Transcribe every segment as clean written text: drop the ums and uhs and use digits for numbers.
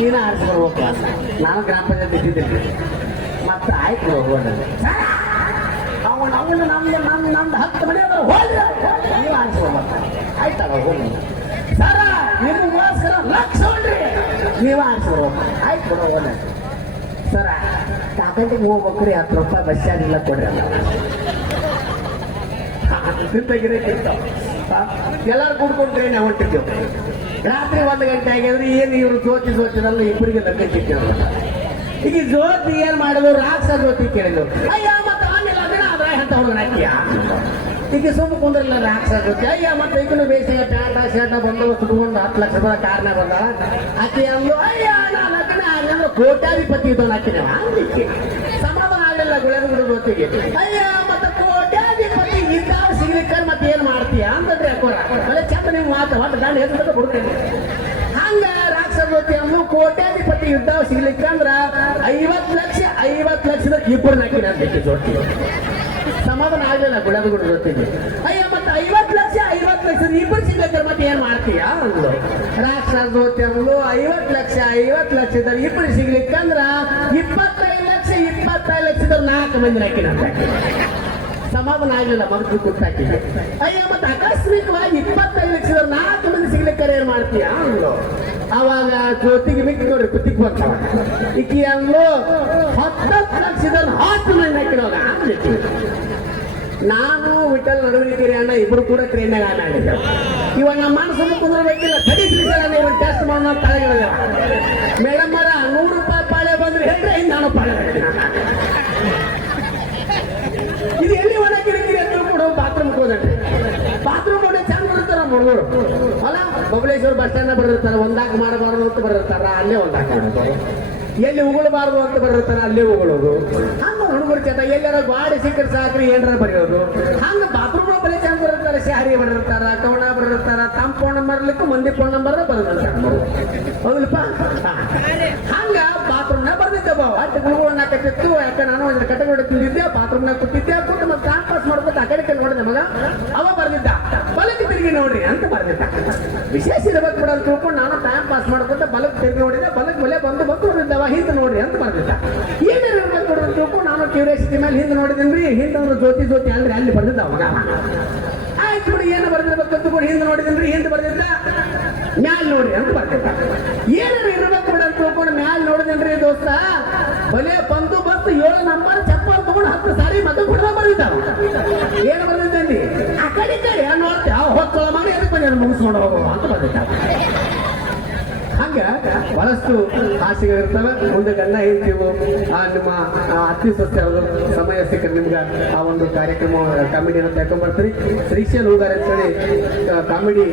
ನೀನು ಆರಿಸ್ಕೊಡ್ಬೇಕು. ನಾನು ಗ್ರಾಮ ಪಂಚಾಯತ್ ಇದ್ದಿದ್ದೀನಿ. ಮತ್ತೆ ಆಯ್ತು ಹೋಗೋಣ. ಅವನು ನಮ್ದು 10 ಮನೆ ಹೋದ್ರೆ ನೀವು ಆರಿಸ್ಕೊಡ್ಬೇಕು. ಆಯ್ತಲ್ಲ ಹೋಗಿ ಸರ ನಿಮಗೋಸ್ಕರ ಲಕ್ಷ ಹೊಡ್ರಿ, ನೀವು ಆರಿಸ್ಕೊಡ್ಬೇಕು. ಆಯ್ತು ಹೋಗೋಣ ಸರ. ಕಾಕಂಟಿಗೆ ಹೋಗ್ಬೇಕ್ರಿ, 10 ರೂಪಾಯಿ ಬಸ್ ಚಾರ್ಜ್ ಇಲ್ಲ ಕೊಡ್ರಿ ಅಲ್ಲ. ಎಲ್ಲರೂ ಕೂಡ್ಕೊಂಡು ಟ್ರೈನ್ ಹೊಂಟಿದ್ದೇವೆ. ರಾತ್ರಿ 1 ಗಂಟೆ ಆಗಿದ್ರೆ ಏನು ಇವ್ರು ಜೋತಿದಲ್ಲ, ಇಬ್ಬರಿಗೆ ಲಗ್ಗಿದ್ದೇವೆ. ಈಗ ಜ್ಯೋತಿ ಏನ್ ಮಾಡಿದ್ರು, ರಾಕ್ಷಸ ಜ್ಯೋತಿ ಕೇಳಿದ್ರು. ಅಯ್ಯ ಮತ್ತೆ ಆಮೇಲೆ ಅದನ್ನ ಅದ್ರ ಅಂತ ಹುಡುಗನ ಹಾಕಿಯ ಈಗ ಸುಮ್ಮ ಕುಂದ್ರಲ್ಲ ರಾಕ್ಷಸ ಜ್ಯೋತಿ. ಅಯ್ಯ ಮತ್ತೆ ಈಗನು ಬೇಸಿಗೆ ಪ್ಯಾಂಟ ಶರ್ಟ ಬಂದು ಸುಟ್ಕೊಂಡು 10 ಲಕ್ಷ ರೂಪಾಯಿ ಕಾರ್ನ ಬಂದ ಆಕಿ ಅಂದು. ಅಯ್ಯ ನಾನು ಅದನ್ನ ಆಗಂದ್ರೆ ಕೋಟ್ಯಾಧಿಪತಿ ಇದ್ದವನು ಹಾಕಿನೇವ. ಸಮಾಧಾನ ಆಗಲಿಲ್ಲ ಗುಳೆಗಳು ಜ್ಯೋತಿಗೆ. ಅಯ್ಯ ಮತ್ತೆ ಕೋಟ್ಯಾಧಿಪತಿ ಇದ್ದಾಗ ಸಿಗ್ಲಿಕ್ಕೆ ಮತ್ತೆ ಏನ್ ಮಾಡ್ತೀಯ ಅಂತಂದ್ರೆ ಹಾಕೋರ ಒಳ್ಳೆ ಚಂದ ನೀವು ಮಾತು ಒಟ್ಟು ದಾಂಡ್ ಹೆಸರು ಕೊಡ್ತೇನೆ. ಹಂಗ ರಾಕ್ಷಸ ಜ್ಯೋತಿ ಅಂದು ಕೋಟ್ಯಾಧಿಪತಿ ಯುದ್ಧ ಸಿಗ್ಲಿಕ್ಕಂದ್ರ 50 ಲಕ್ಷದ ಇಬ್ಬರು ಹಾಕಿನ ಅಂತ ಜ್ಯೋತಿ. ಸಮಾಧಾನ ಆಗಲಿಲ್ಲ ಗುಳಬಗುಡ ಜೊತೆಗೆ. ಅಯ್ಯ ಮತ್ತೆ 50 ಲಕ್ಷದ ಇಬ್ಬರು ಸಿಗ್ಲಿಕ್ಕೆ ಮತ್ತೆ ಏನ್ ಮಾಡ್ತೀಯ ಅಂದ್ರು. ರಾಕ್ಷಸ ಜ್ಯೋತಿ ಅಂದು 50 ಲಕ್ಷದ ಇಬ್ಬರು ಸಿಗ್ಲಿಕ್ಕಂದ್ರ 25 ಲಕ್ಷದ 4 ಮಂದಿ ಹಾಕಿನ ಅಂತ. ಸಮಾಧಾನ ಆಗಲಿಲ್ಲ ಮನಸ್ಸು ಕೊಟ್ಟಾಕಿ. ಅಯ್ಯ ಮತ್ತೆ ಆಕಸ್ಮಿಕವಾಗಿ 25 ಲಕ್ಷದ 4 ಮಂದಿ ಸಿಗ್ಲಿಕ್ಕೆ ಏನ್ ಮಾಡ್ತೀಯ ಅಂದ್ರು. ಅವಾಗ ಜ್ಯೋತಿಗೆ ಮಿಕ್ಕಿ ನೋಡ್ರಿ ಕುತ್ತಿಗೆ ಬರ್ತಾವ. ಇಕ್ಕಿ ಅಂದ್ಲು 10 ಲಕ್ಷದ 10 ಮಂದಿ ಹಾಕಿರೋಗ ಅಂದ್ಲಿಕ್ಕೆ. ನಾನು ವಿಠಲ್ ನಡುವಿನ ಅಣ್ಣ ಇಬ್ರು ಕೂಡ ಟ್ರೈನಾಗ ಆಡಿದ್ದೆ. ಇವಾಗ ನಮ್ಮ ಮನಸ್ಸನ್ನು ಕುಂದ್ರಬೇಕಿಲ್ಲ, ನೀವು ಟೆಸ್ಟ್ ಮಾಡೋ ತಳೆಗಳಿಲ್ಲ. ಮೇಡಮ್ ಅವರ 100 ರೂಪಾಯಿ ಪಾಳೆ ಬಂದ್ರೆ ಹೇಳ್ರೆ ನಾನು ಪಾಳೆ ಇದು ಎಲ್ಲಿ ಒಣ ಕಿರಿಕಿರಿ ಅಂತ ಕೂಡ ಬಾತ್ರೂಮ್ ಹೋದಂತೆ. ಬಾತ್ರೂಮ್ ನೋಡಿ ಚಂದ ಬರುತ್ತಾರ ಹುಡುಗರು ಅಲ್ಲ. ಬಬಲೇಶ್ವರ ಬಸ್ ಸ್ಟ್ಯಾಂಡ್ ಬರೆದಿರ್ತಾರ, ಒಂದಾಕ ಮಾಡಬಾರದು ಅಂತ ಬರೆದಿರ್ತಾರ, ಅಲ್ಲೇ ಒಂದಾಕ ಮಾಡೋದು. ಎಲ್ಲಿ ಉಗುಳಬಾರದು ಅಂತ ಬರೆದಿರ್ತಾರ, ಅಲ್ಲೇ ಉಗುಳೋದು. ಹಂಗ ಹುಡುಗರು ಚಟ ಎಲ್ಲಾರ ಗಾಡಿ ಸಿಕ್ಕರೆ ಸಾಕ್ರಿ ಏನಾರ ಬರೆಯೋದು. ಹಂಗ ಬಾತ್ರೂಮ್ ಬಲೆ ಚಂದ ಬರೆದಿರ್ತಾರೆ, ಶಾರಿ ಬರೆದಿರ್ತಾರ, ಕವಣ ಬರೆದಿರ್ತಾರ, ತಮ್ಮ ಫೋನ್ ನಂಬರ್ ಮಂದಿ ಫೋನ್ ನಂಬರ್ ಬರೆದಿರ್ತಾರ. ಹೌದಲ್ಪ ಹಂಗ ಬಾತ್ರೂಮ್ನ ಬರ್ದಿದ್ದವ. ಅಟ್ಟು ಗುಳುಗಳನ್ನ ಕಟ್ಟಿತ್ತು. ಯಾಕೆ ನಾನು ಕಟ್ಟಗೋಡೆ ತಿಂದಿದ್ದೆ, ಬಾತ್ರೂಮ್ನ ಕೊಟ್ಟಿದ್ದೆ, ಕೊಟ್ಟು ಮತ್ತೆ ಟೈಮ್ ಪಾಸ್ ಮಾಡ್ಕೊತ ಆ ಕಡೆ ನೋಡಿದೆ ಮಗ. ಅವ ಬರ್ದಿದ್ದ ಬಲಕ್ಕೆ ತಿರುಗಿ ನೋಡ್ರಿ ಅಂತ ಬರ್ದಿದ್ದ. ವಿಶೇಷ ಇರಬೇಕು ಬಿಡ ಅಂತ ತಿಳ್ಕೊಂಡು ನಾನು ಟೈಮ್ ಪಾಸ್ ಮಾಡ್ಕೊತ ಬಲಕ್ಕೆ ತಿರುಗಿ ನೋಡಿದೆ. ಬಲಕ್ಕೆ ಬಲೆ ಬಂದು ನೋಡಿದ್ದವ ಹಿಂದೆ ನೋಡ್ರಿ ಅಂತ ಬರ್ದಿದ್ದ. ಏನೇನು ಇರ್ಬೇಕು ಬಿಡ ಅಂತ ತಿಳ್ಕೊಂಡು ನಾನು ಕ್ಯೂರಿಯಾಸಿಟಿ ಮೇಲೆ ಹಿಂದೆ ನೋಡಿದೀನಿ. ಹಿಂದೆ ಜ್ಯೋತಿ ಅಂದ್ರೆ ಅಲ್ಲಿ ಬರ್ದಿದ್ದ ಅವಾಗ. ಆಯ್ತು ಬಿಡಿ ಏನು ಬರ್ದಿರ್ಬೇಕು ಅಂತ ತಿಳ್ಕೊಂಡು ಹಿಂದೆ ನೋಡಿದೀನಿ. ಹಿಂದೆ ಬರ್ದಿದ್ದ ಮ್ಯಾಲ್ ನೋಡಿ ಅಂತ ಬರ್ತಿದ್ದ. ಏನಾರು ಇರ್ಬೇಕು ಬಿಡ ಅಂತ ತಿಳ್ಕೊಂಡು ಮ್ಯಾಲ್ ನೋಡಿದೇನ್ರಿ ದೋಸ್ತ. ಬಲೆ ಬಂದು 7 ನಂಬರ್ ಚಪ್ಪಲ್ ತಗೊಂಡು 10 ಸಾರಿ ಮತ್ತೆ ಹೊಡೆದ ಬರ್ದಿದ್ದ. ಏನು ಬರ್ದಿದ್ದಲ್ಲಿ ಆ ಕಡೆ ನೋಡ್ತೆ ಹೊತ್ತೊಳ ಮಾಡಿ ಅದಕ್ಕೆ ಬಂದ ಮುಗಿಸ್ಕೊಂಡು ಹೋಗುವ ಅಂತ ಬರ್ದಿದ್ದ. ಹಂಗ ಬಹಳಷ್ಟು ಆಸೆಗಳಿರ್ತವೆ. ಮುಂದೆ ಗಂಡ ಹೇಳ್ತೀವಿ ನಿಮ್ಮ ಅತಿ ಸ್ವಚ್ಛ ಸಮಯ ಸಿಕ್ಕರೆ ನಿಮ್ಗೆ ಆ ಒಂದು ಕಾರ್ಯಕ್ರಮ ಕಾಮಿಡಿಯನ್ನು ತಗೊಂಡ್ಬರ್ತೀರಿ. ಶ್ರೀಶೈಲ್ ಹೂಗಾರ್ ಅಂತೇಳಿ comedy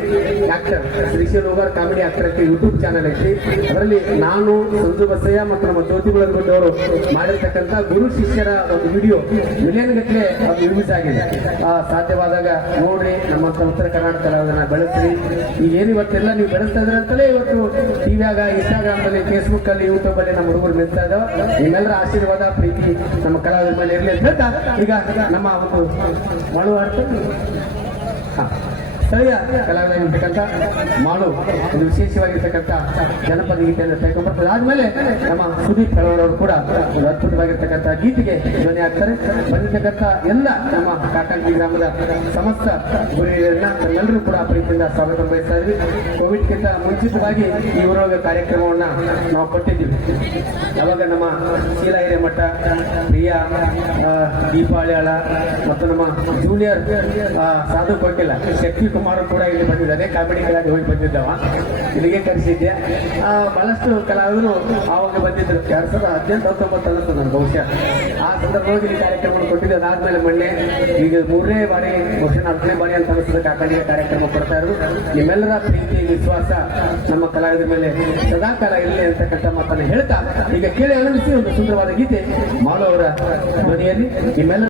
actor, Shrishail Hoogar comedy actor ಅಂತ ಯೂಟ್ಯೂಬ್ ಚಾನಲ್ ಐತಿ. ಅದರಲ್ಲಿ ನಾನು, ಸಂಜು ಬಸಯ್ಯ ಮತ್ತು ನಮ್ಮ ಜ್ಯೋತಿ ಗುಳಗುಡ್ಡವರು ಮಾಡಿರ್ತಕ್ಕಂಥ ಗುರು ಶಿಷ್ಯರ ಒಂದು ವಿಡಿಯೋ ಮಿಲಿಯನ್ ಗಟ್ಟಲೆ ಅದು ಯೂಸ್ ಆಗಿದೆ. ಸಾಧ್ಯವಾದಾಗ ನೋಡ್ರಿ. ನಮ್ಮ ಉತ್ತರ ಕರ್ನಾಟಕ ಅದನ್ನ ಬೆಳೆಸ್ರಿ. ಈಗ ಏನು ಇವತ್ತೆಲ್ಲ ನೀವು ಬೆಳೆಸ್ತಾ ಇದ್ರೆ ಅಂತಲೇ ಇವತ್ತು ಟಿವಿಯಾಗ, ಇನ್ಸ್ಟಾಗ್ರಾಮ್ ಅಲ್ಲಿ, ಫೇಸ್ಬುಕ್ ಅಲ್ಲಿ, ಯೂಟ್ಯೂಬ್ ಅಲ್ಲಿ ನಮ್ಮ ಹುಡುಗರು ನಿಲ್ತಾ ಇದ್ದಾವೆ. ನಿಮ್ಮೆಲ್ಲರ ಆಶೀರ್ವಾದ ಪ್ರೀತಿ ನಮ್ಮ ಕಲಾವಿದರ ಮೇಲೆ ಇರಲಿ ಅಂತ ಹೇಳ್ತಾ ಈಗ ನಮ್ಮ ಒಂದು ಮಾಡು ಆಡ್ತಾರೆ ಸ್ಥಳೀಯ ಕಲಾವಿದರಾಗಿರ್ತಕ್ಕಂಥ ಮಾಡು ಒಂದು ವಿಶೇಷವಾಗಿರ್ತಕ್ಕಂಥ ಜನಪದ ಗೀತೆಯನ್ನು ತೆಗೆದುಕೊಂಡ್ಬರ್ತದೆ. ಆದ್ಮೇಲೆ ನಮ್ಮ ಸುದೀಪ್ ಕಳವರವರು ಕೂಡ ಒಂದು ಅದ್ಭುತವಾಗಿರ್ತಕ್ಕಂಥ ಗೀತೆಗೆ ಧ್ವನಿ ಆಗ್ತಾರೆ. ಬಂದಿರ್ತಕ್ಕಂಥ ಎಲ್ಲ ನಮ್ಮ ಕಾಕಂಡಿ ಗ್ರಾಮದ ಸಮಸ್ತ ಗುರಿಯರನ್ನ ಎಲ್ಲರೂ ಕೂಡ ಪ್ರೀತಿಯಿಂದ ಸ್ವಾಗತ ಬಯಸ್ತಾ ಇದ್ವಿ. ಕೋವಿಡ್ಗಿಂತ ಮುಂಚಿತವಾಗಿ ಈ ಊರೊಳಗೆ ಕಾರ್ಯಕ್ರಮವನ್ನ ನಾವು ಕೊಟ್ಟಿದ್ದೀವಿ. ಅವಾಗ ನಮ್ಮ ಶೀಲಾ ಹಿರೇಮಠ, ಪ್ರಿಯಾ, ದೀಪಾಳಿಯಾಳ ಮತ್ತು ನಮ್ಮ ಜೂನಿಯರ್ ಸಾಧು ಕೊಟ್ಟಿಲ್ಲ ಶಕ್ತಿ ಕುಮಾರ್ ಕೂಡ ಇಲ್ಲಿ ಬಂದಿದ್ದಾರೆ. ಕಾಮಿಡಿ ಕಲಾವಿದ ಹೋಗಿ ಬಂದಿದ್ದವ, ಇಲ್ಲಿಗೆ ಕರೆಸಿದ್ದೆ. ಬಹಳಷ್ಟು ಕಲಾವಿದರು ಆವಾಗ ಬಂದಿದ್ರು. 2018-19 ಅನ್ನಿಸ್ತದೆ ನಾನು ಬಹುಶಃ. ಆ ಸಂದರ್ಭದಲ್ಲಿ ಈ ಕಾರ್ಯಕ್ರಮ ಕೊಟ್ಟಿದ್ದೆ. ಅದಾದ್ಮೇಲೆ ಮೊನ್ನೆ ಈಗ 3ನೇ ಬಾರಿ, ಬಹುಶಃ 4ನೇ ಬಾರಿ ಅಂತ ಅನಿಸ್ತದೆ ಕಾಕಂಡಿಗೆ ಕಾರ್ಯಕ್ರಮ ಕೊಡ್ತಾ ಇದ್ರು. ನಿಮ್ಮೆಲ್ಲರ ಪ್ರೀತಿ ವಿಶ್ವಾಸ ನಮ್ಮ ಕಲಾವಿದರ ಮೇಲೆ ಸದಾಕಾಲ ಇರಲಿ ಅಂತಕ್ಕಂಥ ಮಾತನ್ನು ಹೇಳ್ತಾ ಈಗ ಕೇಳಿ ಆನಂದಿಸಿ ಒಂದು ಸುಂದರವಾದ ಗೀತೆ ಮಾಡು ಅವರ ಧ್ವನಿಯಲ್ಲಿ ನಿಮ್ಮೆಲ್ಲ